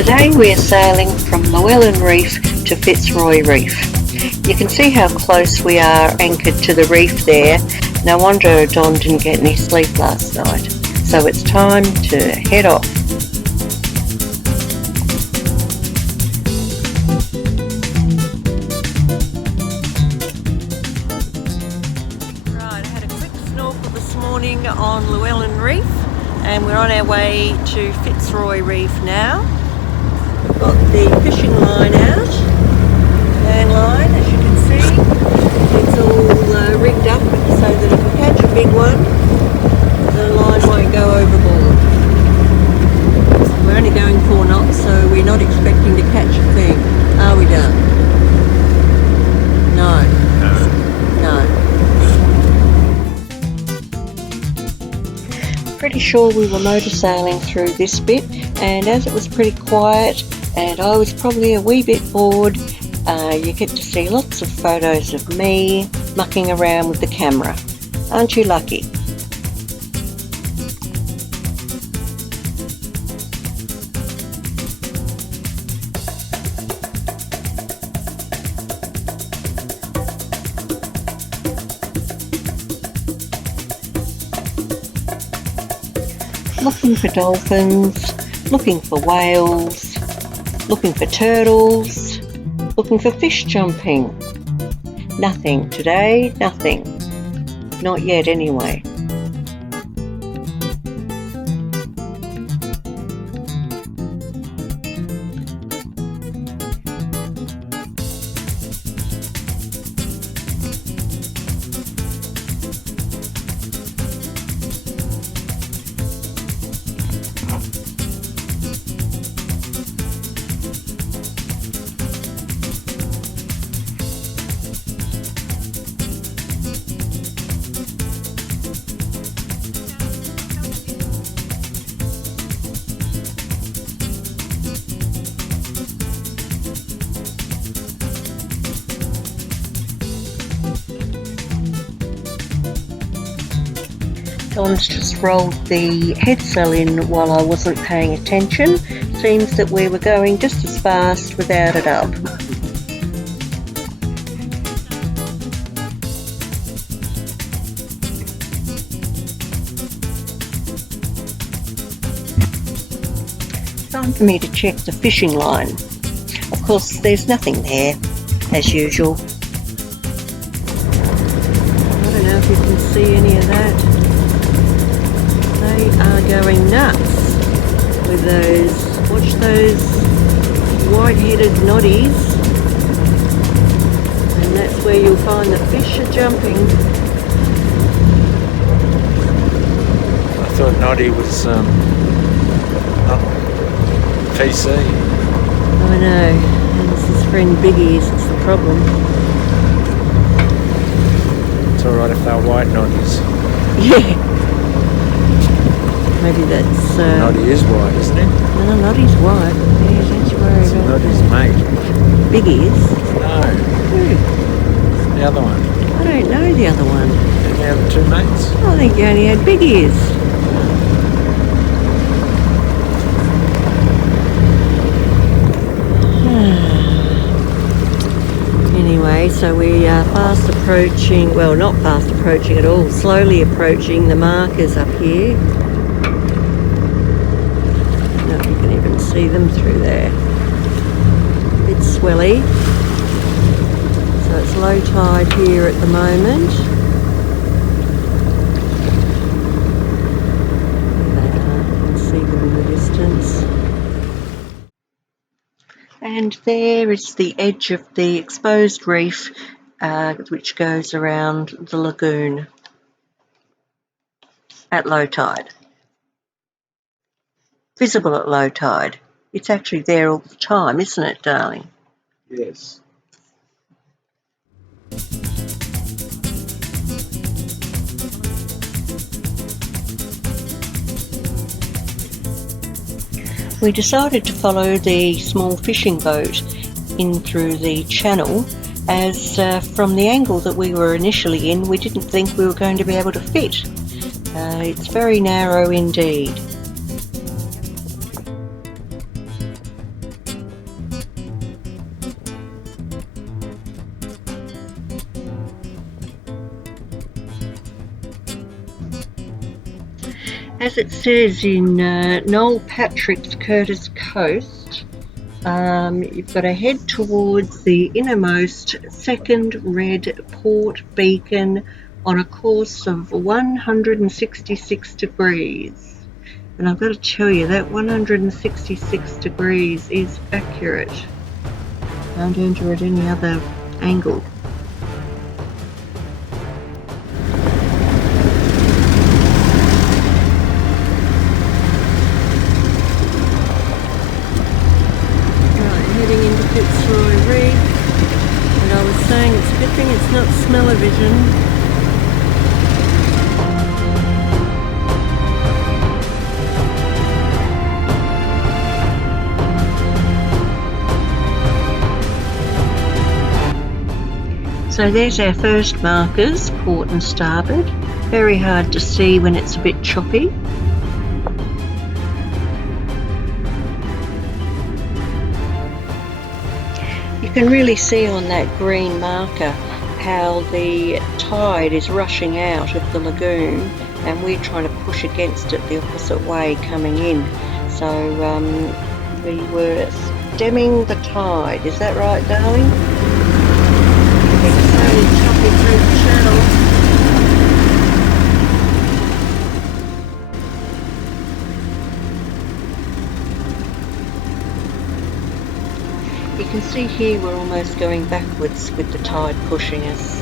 Today we're sailing from Llewellyn Reef to Fitzroy Reef. You can see how close we are anchored to the reef there. No wonder Don didn't get any sleep last night. So it's time to head off. Right, I had a quick snorkel this morning on Llewellyn Reef and we're on our way to Fitzroy Reef now. We've got the fishing line out, land line as you can see. It's all rigged up so that if we catch a big one, the line won't go overboard. We're only going 4 knots, so we're not expecting to catch a thing. Are we, done? No. No. Pretty sure we were motor sailing through this bit, and as it was pretty quiet and I was probably a wee bit bored, you get to see lots of photos of me mucking around with the camera. Aren't you lucky? Looking for dolphins, looking for whales, looking for turtles, looking for fish jumping. Nothing today, nothing. Not yet anyway. Don's just rolled the headsail in while I wasn't paying attention. Seems that we were going just as fast without it up. Time for me to check the fishing line. Of course, there's nothing there, as usual. I don't know if you can see any of that. They are going nuts with those, watch those white-headed noddies, and that's where you'll find the fish are jumping. I thought noddy was not PC. I know, and this is friend Biggie's, it's the problem. It's alright if they're white noddies. Yeah. Maybe that's... Noddy is white, isn't it? No, Noddy's white. Yeah, don't you worry It's about Noddy's that. mate. Biggie is? No. Who? The other one. I don't know the other one. And the other 2 mates. I think you only had Biggie's. Anyway, so we are fast approaching, well, not fast approaching at all, slowly approaching the markers up here. I don't know if you can even see them through there. A bit swelly. So it's low tide here at the moment. There they are, you can see them in the distance. And there is the edge of the exposed reef, which goes around the lagoon at low tide. Visible at low tide. It's actually there all the time, isn't it, darling? Yes. We decided to follow the small fishing boat in through the channel, as from the angle that we were initially in, we didn't think we were going to be able to fit. It's very narrow indeed. As it says in Noel Patrick's Curtis Coast, you've got to head towards the innermost second red port beacon on a course of 166 degrees. And I've got to tell you that 166 degrees is accurate. Don't enter at any other angle. Heading into Fitzroy Reef, and I was saying it's a good thing it's not smell-o-vision. So there's our first markers, port and starboard. Very hard to see when it's a bit choppy. You can really see on that green marker how the tide is rushing out of the lagoon, and we're trying to push against it the opposite way coming in. So we were stemming the tide, is that right, darling? It's slowly chopping through the channel. You can see here we're almost going backwards with the tide pushing us.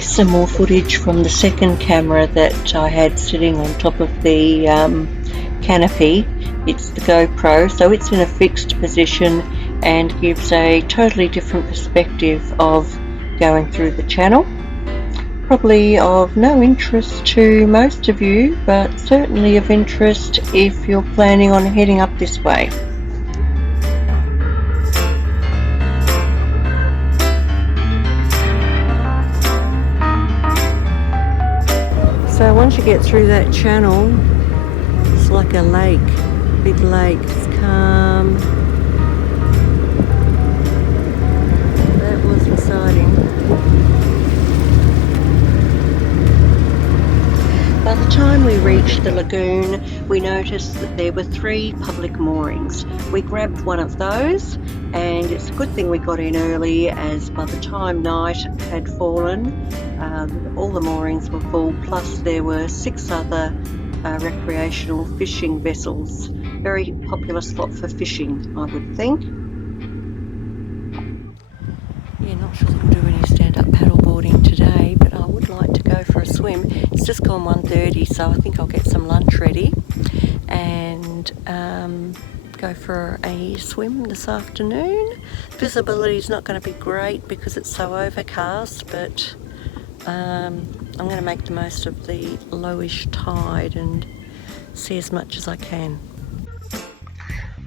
Some more footage from the second camera that I had sitting on top of the canopy. It's the GoPro, so it's in a fixed position and gives a totally different perspective of going through the channel. Probably of no interest to most of you, but certainly of interest if you're planning on heading up this way. So once you get through that channel, it's like a lake, big lake, it's calm. the lagoon, we noticed that there were 3 public moorings. We grabbed one of those, and it's a good thing we got in early, as by the time night had fallen, all the moorings were full, plus there were 6 other recreational fishing vessels. Very popular spot for fishing, I would think. Yeah, not sure we'll do any stand-up paddleboarding today, but I would like to go for a swim. It's just gone 1:30, so I think I'll get some lunch ready and go for a swim this afternoon. Visibility is not going to be great because it's so overcast, but I'm going to make the most of the lowish tide and see as much as I can.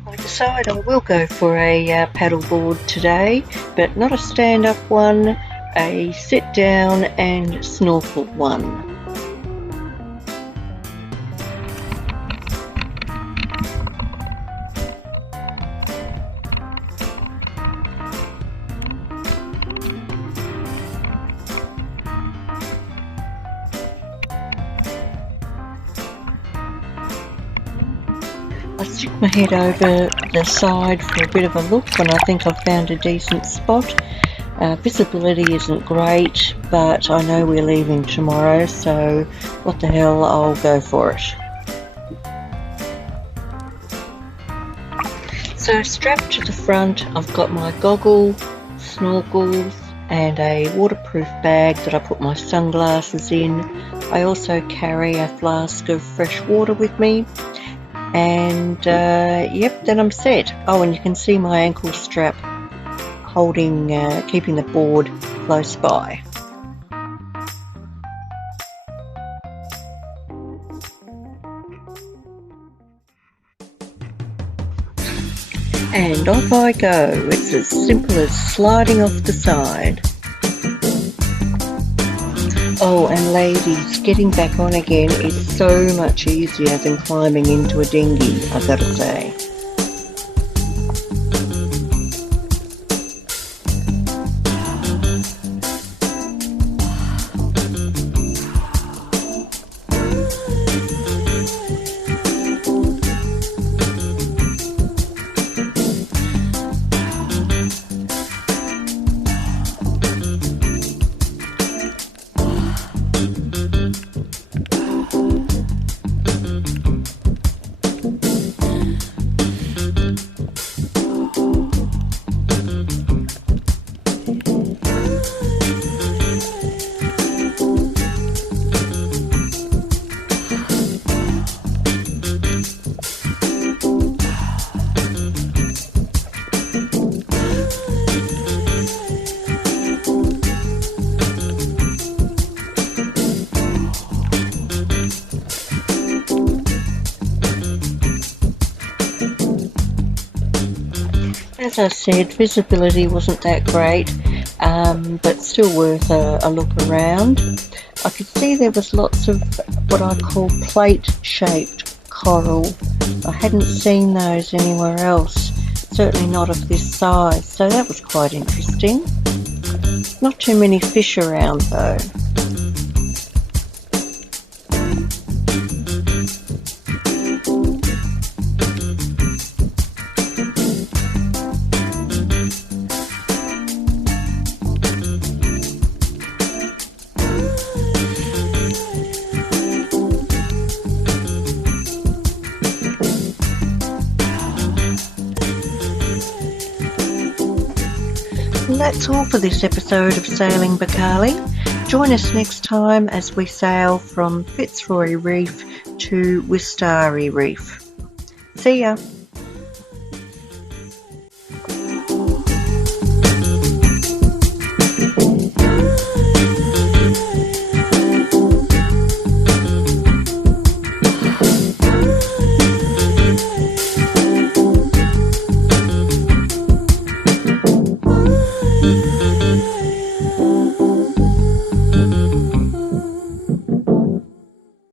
I decide I will go for a paddleboard today, but not a stand-up one, a sit-down and snorkel one. I stick my head over the side for a bit of a look when I think I've found a decent spot. Visibility isn't great, but I know we're leaving tomorrow, so what the hell, I'll go for it. So strapped to the front, I've got my goggle, snorkels and a waterproof bag that I put my sunglasses in. I also carry a flask of fresh water with me. And yep, then I'm set. Oh, and you can see my ankle strap holding, keeping the board close by. And off I go. It's as simple as sliding off the side. Oh, and ladies, getting back on again is so much easier than climbing into a dinghy, I've got to say. As I said, visibility wasn't that great, but still worth a look around. I could see there was lots of what I call plate-shaped coral. I hadn't seen those anywhere else, certainly not of this size, so that was quite interesting. Not too many fish around though. And that's all for this episode of Sailing Bakali. Join us next time as we sail from Fitzroy Reef to Llewellyn Reef. See ya! Thank you.